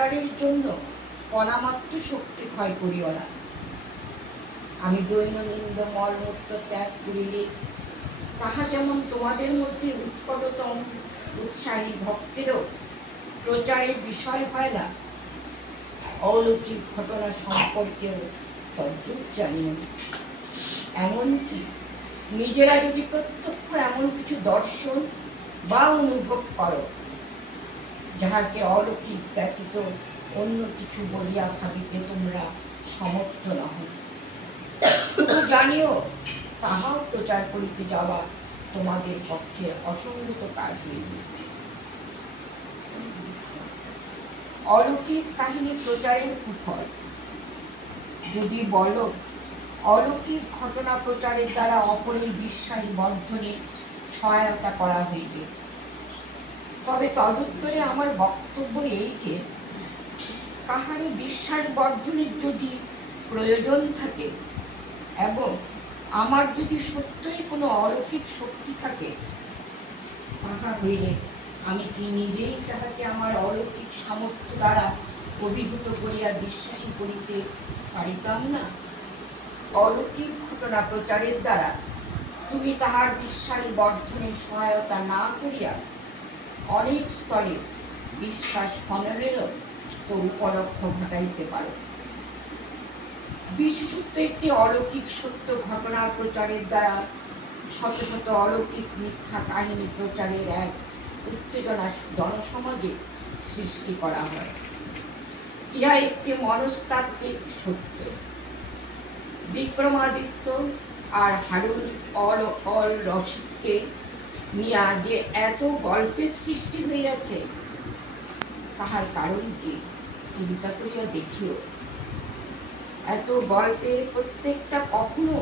প্রচারের জন্য কণামাত্র শক্তি ক্ষয় করিও না। আমি দৈনন্দিন মলমূত্র ত্যাগ করিলে তাহা যেমন তোমাদের মধ্যে উৎকটতম উৎসাহী ভক্তেরও প্রচারের বিষয় হয় না, অলৌকিক ঘটনা সম্পর্কেও তদ্রূপ জানিও। এমনকি নিজেরা যদি প্রত্যক্ষ এমন কিছু দর্শন বা অনুভব করো যাহাকে অলৌকিক ব্যতীত অন্য কিছু বলিয়া ভাবিতে তোমরা সমর্থ নহ, জানিও তাহাও প্রচার করিতে যাওয়া তোমাদের পক্ষে অসঙ্গত কাজ হইবে। অলৌকিক কাহিনী প্রচারের কুফল। যদি বলো অলৌকিক ঘটনা প্রচারের দ্বারা অপরের বিশ্বাস বর্ধনে সহায়তা করা হইবে, তবে তদুত্তরে আমার বক্তব্য এই যে কাহারও বিশ্বাস বর্ধনের যদি প্রয়োজন থাকে এবং আমার যদি সত্যই কোনো অলৌকিক শক্তি থাকে, তাহা হইলে আমি কি নিজেই তাহাকে আমার অলৌকিক সামর্থ্য দ্বারা অভিভূত করিয়া বিশ্বাসী করিতে পারিতাম না? অলৌকিক ঘটনা প্রচারের দ্বারা তুমি তাহার বিশ্বাস বর্ধনের সহায়তা না করিয়া অনেক স্তরে বিশ্বাস খননেরও তো উপলক্ষ ঘটাইতে পারো। বিশেষত একটি অলৌকিক সত্য ঘটনা প্রচারের দ্বারা শত শত অলৌকিক মিথ্যা কাহিনী প্রচারের এক উত্তেজনা জনসমাজে সৃষ্টি করা হয়। ইহা একটি মনস্তাত্ত্বিক সত্য। বিক্রমাদিত্য আর হারুন অল রশিদকে নিয়া যে এত গল্পের সৃষ্টি হইয়াছে, তাহার কারণ কি চিন্তা করিয়া দেখিও। এত গল্পের প্রত্যেকটা কখনো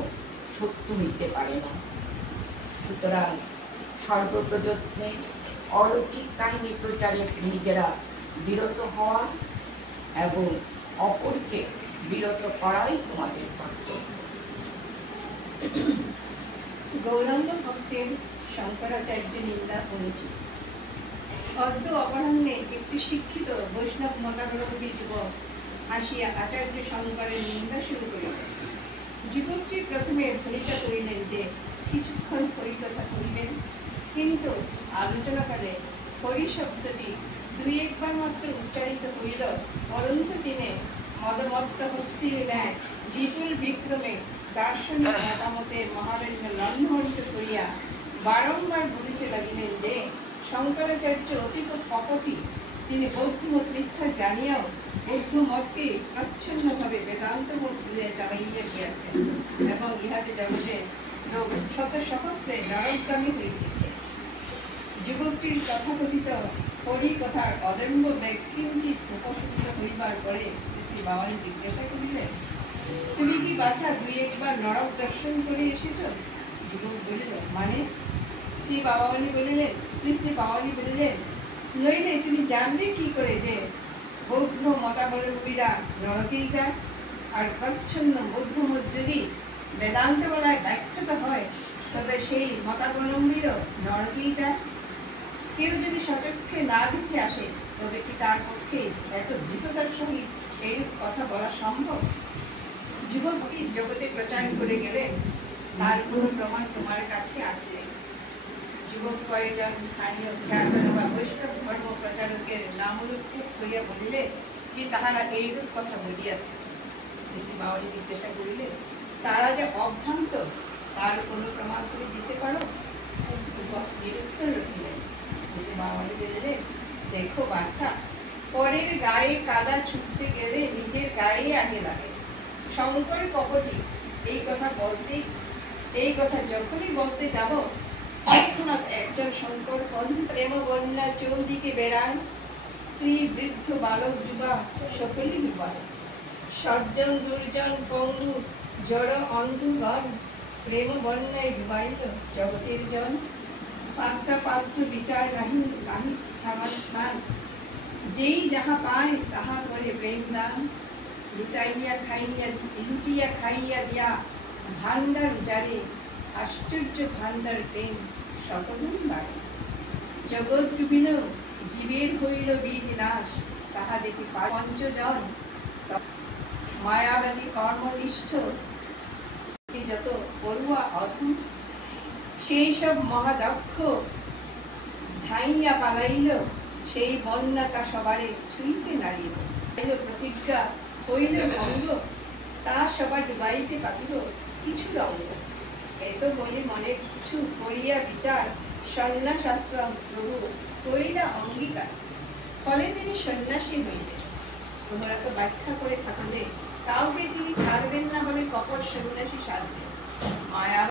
সত্য হইতে পারে না। সুতরাং সর্বপ্রযত্নে অলৌকিক কাহিনী প্রচারে নিজেরা বিরত হওয়া এবং অপরকে বিরত করাই তোমাদের কর্তব্য। গৌরাঙ্গ ভক্তের শঙ্করাচার্য নিন্দা করেছে। অদ্য অপরাহ্নে একটি শিক্ষিত বৈষ্ণব মতাবলম্বী যুবক আসিয়া আচার্য শঙ্করের নিন্দা শুরু করিল। যুবকটি প্রথমে ভূমিকা করিলেন যে কিছুক্ষণ হরিকথা করিবেন, কিন্তু আলোচনাকালে হরি শব্দটি দুই একবার মাত্র উচ্চারিত হইল, পরন্তু দিনে মদমত্ত হস্তির ন্যায় বিপুল বিক্রমে দার্শনিক মতামতের মহাবেন্য লণ্ঠনিত করিয়া বারংবার বলিতে লাগিলেন যে শঙ্করাচার্য অতীব কপটী। তিনি বৌদ্ধমত মিথ্যা জানিয়াও বৌদ্ধমতকে প্রচ্ছন্নভাবে বেদান্ত মত ভুলিয়া চালাইয়া গিয়াছেন এবং ইহাতে জগতে লোক শত সহস্রে নরকগামী হইতেছে। যুবকটির তথাকথিত হরি কথার অদম্য কিঞ্চিৎ উপস্থিত হইবার পরে শ্রী শ্রী বাবাজি জিজ্ঞাসা করিলেন, তুমি কি বাছা দুই একবার নরক দর্শন করে এসেছ? যুবক বলিল, মানে? শ্রী বাবাজি বলিলেন, নইলে তুমি জানলে কি করে যে বৌদ্ধ মতাবলম্বীরা নরকেই যায়, আর প্রচ্ছন্ন বৌদ্ধমত যদি বেদান্ত বলায় ব্যাখ্যাত হয় তবে সেই মতাবলম্বীরও নরকেই যায়। কেউ যদি সচক্ষে না দেখে আসে তবে কি তার পক্ষে এত দৃঢ়তার সহিত এই কথা বলা সম্ভব? যুবকটি জগতে প্রচার করে গেলেন, তার কোন প্রমাণ তোমার কাছে আছে? যুবক কয়েকজন স্থানীয় খ্যাত বা বৈষ্ণব ধর্ম প্রচারকের নাম উল্লেখ করিয়া বলিলে যে তাহারা এইরূপ কথা বলিয়াছে। শ্রী শ্রী বাবাজি জিজ্ঞাসা করিলেন, তারা যে অভ্রান্ত তার কোনো প্রমাণ করে দিতে পারো? যুবক নিরুত্তর রহিলেন। শ্রী শ্রী বাবাজি বলিলেন, দেখো বাছা, পরের গায়ে কাদা ছুটতে গেলে নিজের গায়ে আগে লাগে। শঙ্কর কপটী এই কথা যখনই বলতে যাব তৎক্ষণাৎ একজন শঙ্কর পঞ্চ প্রেম বন্যা চৌদিকে বেড়ান, স্ত্রী বৃদ্ধ বালক যুবা সকলেই বিবাহ। সজ্জন দুর্জন পঙ্গু জড় অন্ধগণ প্রেম বন্যায় ডুবাইল জগতের জন। পাত্র বিচার নাহি নাহি স্থান, যেই যাহা পায় তাহা করে প্রেম দান। লুটিয়া খাইয়া দিয়া ভান্ডার জারে, আশ্চর্য ভান্ডার প্রেম সকলই বাড়ে। জগৎ ডুবিল জীবের হইল বীজ নাশ, তাহা দেখি পঞ্চজন মায়াবাদী কর্মনিষ্ঠ যত পড়ুয়া অধম সেই সব মহাদক্ষ ধাইয়া পালাইল, সেই বন্যা তা সবারে ছুঁইতে নাড়িল। প্রতিজ্ঞা হইল ভঙ্গ, তা সবার ডুবাইতে পারিল কিছু রঙ্গ। এত বলি মনে কিছু করিয়া বিচার, সন্ন্যাস আশ্রম প্রভু কইলা অঙ্গীকার। ফলে তিনি সন্ন্যাসী হইলেন। তোমরা তো ব্যাখ্যা করে থাকলে কাউকে তিনি ছাড়বেন না বলে কপট সন্ন্যাসী সাজলেন। মায়া